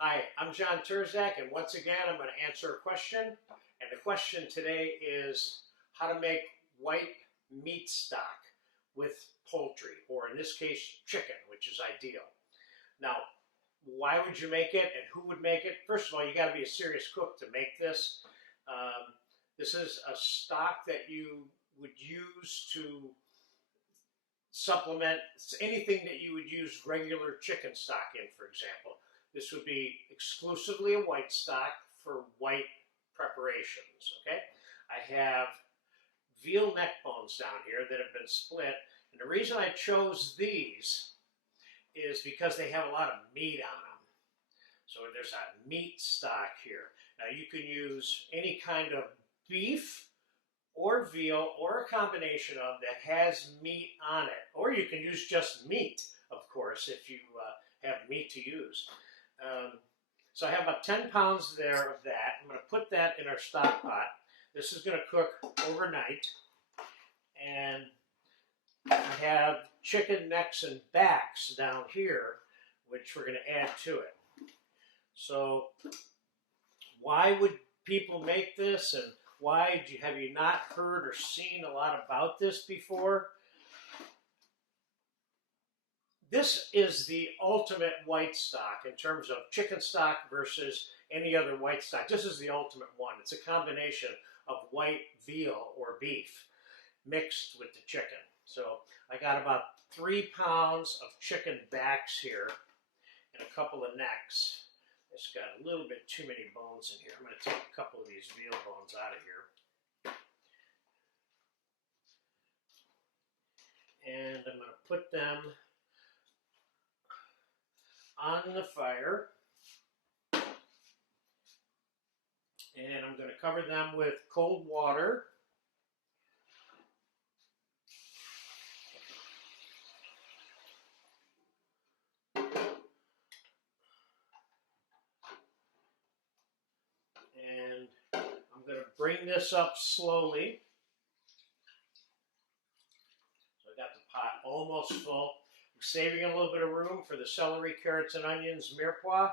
Hi, I'm John Turzak, and once again I'm going to answer a question. And the question today is how to make white meat stock with poultry, or in this case, chicken, which is ideal. Now, why would you make it and who would make it? First of all, you got to be a serious cook to make this. This is a stock that you would use to supplement anything that you would use regular chicken stock in, for example. This would be exclusively a white stock for white preparations, okay? I have veal neck bones down here that have been split, and the reason I chose these is because they have a lot of meat on them. So there's a meat stock here. Now you can use any kind of beef or veal or a combination of that has meat on it. Or you can use just meat, of course, if you have meat to use. So I have about 10 pounds there of that. I'm going to put that in our stock pot. This is going to cook overnight. And I have chicken necks and backs down here, which we're going to add to it. So why would people make this, and why have you not heard or seen a lot about this before? This is the ultimate white stock in terms of chicken stock versus any other white stock. This is the ultimate one. It's a combination of white veal or beef mixed with the chicken. So I got about 3 pounds of chicken backs here and a couple of necks. It's got a little bit too many bones in here. I'm going to take a couple of these veal bones out of here. And I'm going to put them on the fire. And I'm going to cover them with cold water. And I'm going to bring this up slowly. So I got the pot almost full. I'm saving a little bit of room for the celery, carrots, and onions mirepoix,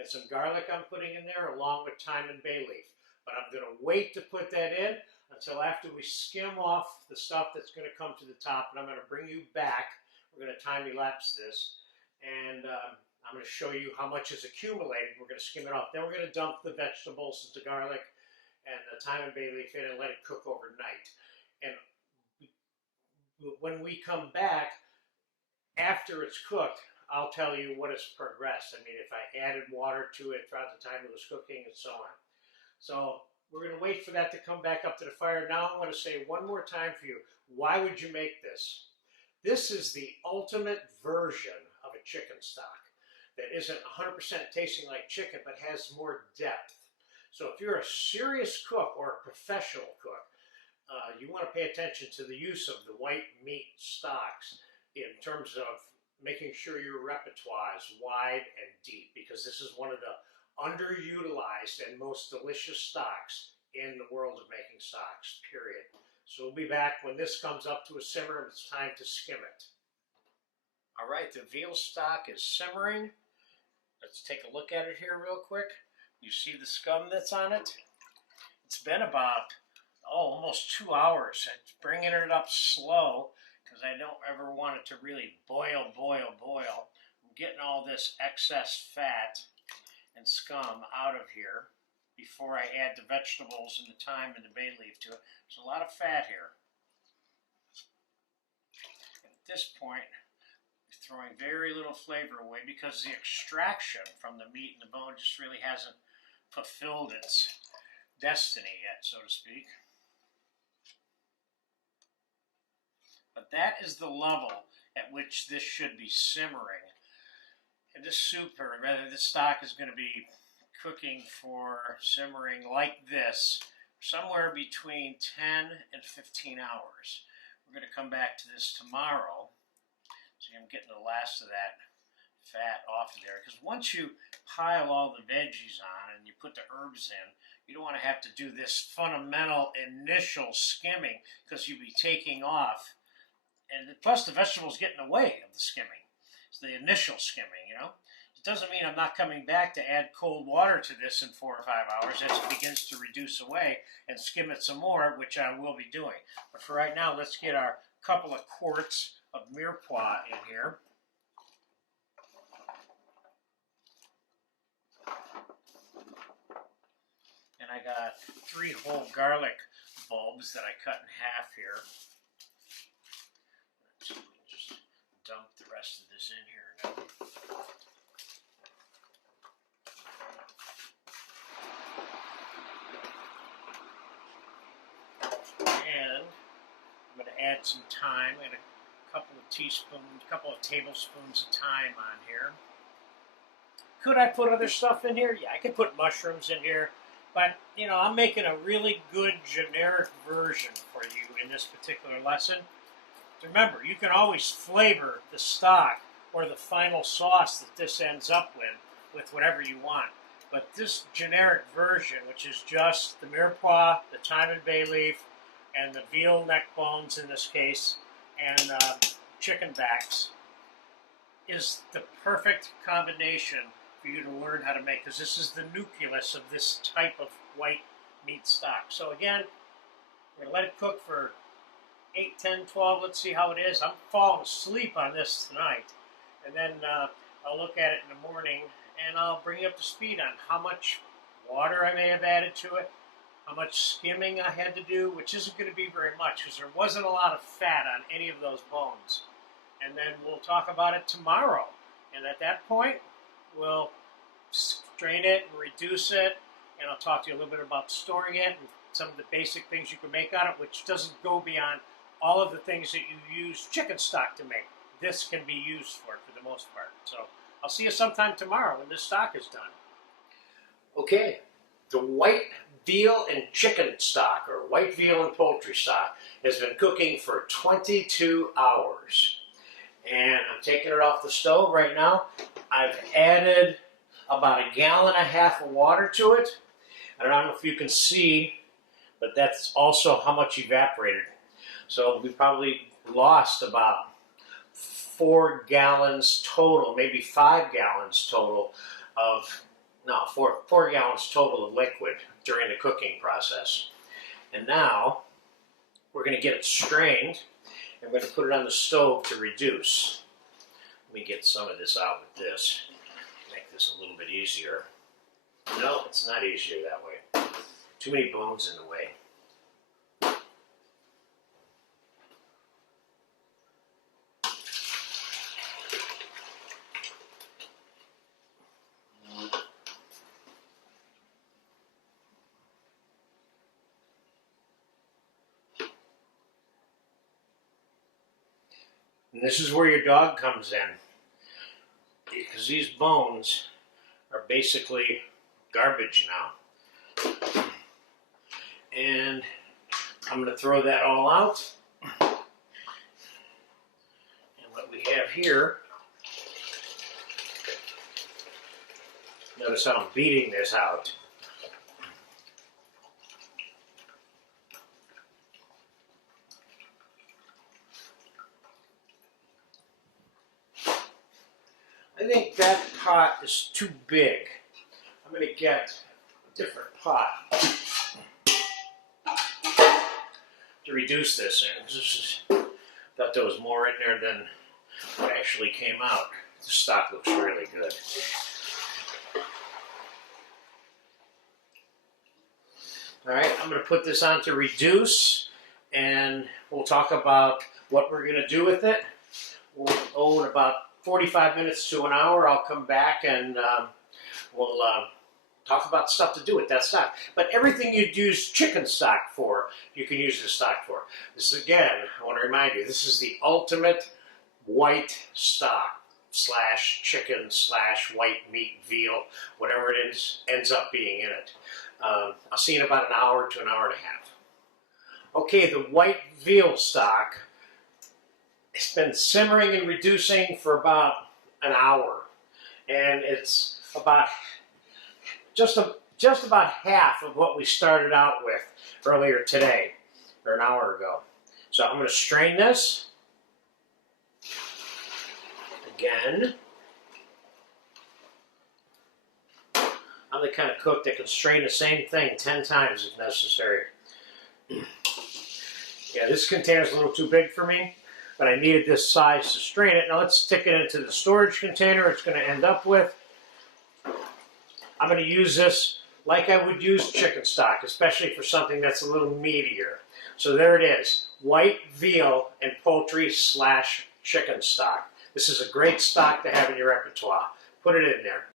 and some garlic I'm putting in there along with thyme and bay leaf. But I'm going to wait to put that in until after we skim off the stuff that's going to come to the top, and I'm going to bring you back. We're going to time-elapse this, and I'm going to show you how much is accumulated. We're going to skim it off. Then we're going to dump the vegetables, the garlic, and the thyme and bay leaf in and let it cook overnight. And when we come back, after it's cooked, I'll tell you what has progressed. I mean, if I added water to it throughout the time it was cooking and so on. So we're going to wait for that to come back up to the fire. Now I want to say one more time for you, why would you make this? This is the ultimate version of a chicken stock that isn't 100% tasting like chicken, but has more depth. So if you're a serious cook or a professional cook, you want to pay attention to the use of the white meat stocks in terms of making sure your repertoire is wide and deep, because this is one of the underutilized and most delicious stocks in the world of making stocks, period. So we'll be back when this comes up to a simmer and it's time to skim it. All right, the veal stock is simmering. Let's take a look at it here real quick. You see the scum that's on it? It's been about, almost 2 hours. I'm bringing it up slow because I don't ever want it to really boil. I'm getting all this excess fat and scum out of here before I add the vegetables and the thyme and the bay leaf to it. There's a lot of fat here. And at this point, you're throwing very little flavor away because the extraction from the meat and the bone just really hasn't fulfilled its destiny yet, so to speak. But that is the level at which this should be simmering. And this soup, or rather this stock, is going to be cooking for simmering like this somewhere between 10 and 15 hours. We're going to come back to this tomorrow. See, I'm getting the last of that fat off of there, because once you pile all the veggies on and you put the herbs in, you don't want to have to do this fundamental initial skimming, because you'll be taking off. And plus the vegetables get in the way of the skimming. It's the initial skimming, you know. Doesn't mean I'm not coming back to add cold water to this in 4 or 5 hours as it begins to reduce away and skim it some more, which I will be doing. But for right now, let's get our couple of quarts of mirepoix in here. And I got 3 whole garlic bulbs that I cut in half here. Let's just dump the rest of this in here now. And I'm going to add some thyme and a couple of tablespoons of thyme on here. Could I put other stuff in here? Yeah, I could put mushrooms in here. But, you know, I'm making a really good generic version for you in this particular lesson. Remember, you can always flavor the stock or the final sauce that this ends up with whatever you want. But this generic version, which is just the mirepoix, the thyme and bay leaf, and the veal neck bones in this case, and chicken backs, is the perfect combination for you to learn how to make, because this is the nucleus of this type of white meat stock. So again, we're going to let it cook for 8, 10, 12. Let's see how it is. I'm falling asleep on this tonight. And then I'll look at it in the morning, and I'll bring you up to speed on how much water I may have added to it, how much skimming I had to do, which isn't going to be very much, because there wasn't a lot of fat on any of those bones. And then we'll talk about it tomorrow. And at that point, we'll strain it and reduce it, and I'll talk to you a little bit about storing it and some of the basic things you can make on it, which doesn't go beyond all of the things that you use chicken stock to make. This can be used for the most part. So I'll see you sometime tomorrow when this stock is done. Okay, the white veal and chicken stock, or white veal and poultry stock, has been cooking for 22 hours. And I'm taking it off the stove right now. I've added about 1.5 gallons of water to it. I don't know if you can see, but that's also how much evaporated. So we probably lost about 4 gallons total, maybe 5 gallons total of, no, 4 gallons total of liquid during the cooking process. And now we're going to get it strained, and we're going to put it on the stove to reduce. Let me get some of this out with this, make this a little bit easier. No, it's not easier that way. Too many bones in the way. And this is where your dog comes in, because these bones are basically garbage now. And I'm going to throw that all out. And what we have here, notice how I'm beating this out. I think that pot is too big. I'm going to get a different pot to reduce this in. Thought there was more in there than what actually came out. The stock looks really good. All right, I'm going to put this on to reduce, and we'll talk about what we're going to do with it. In about 45 minutes to an hour, I'll come back and we'll talk about stuff to do with that stock. But everything you'd use chicken stock for, you can use this stock for. This is, again, I want to remind you, this is the ultimate white stock / chicken / white meat, veal, whatever it is, ends up being in it. I'll see you in about an hour to an hour and a half. Okay, the white veal stock, it's been simmering and reducing for about an hour, and it's about just about half of what we started out with earlier today, or an hour ago. So I'm going to strain this again. they kind of cooked. They can strain the same thing 10 times if necessary. Yeah, this container is a little too big for me, but I needed this size to strain it. Now let's stick it into the storage container it's going to end up with. I'm going to use this like I would use chicken stock, especially for something that's a little meatier. So there it is, white veal and poultry / chicken stock. This is a great stock to have in your repertoire. Put it in there.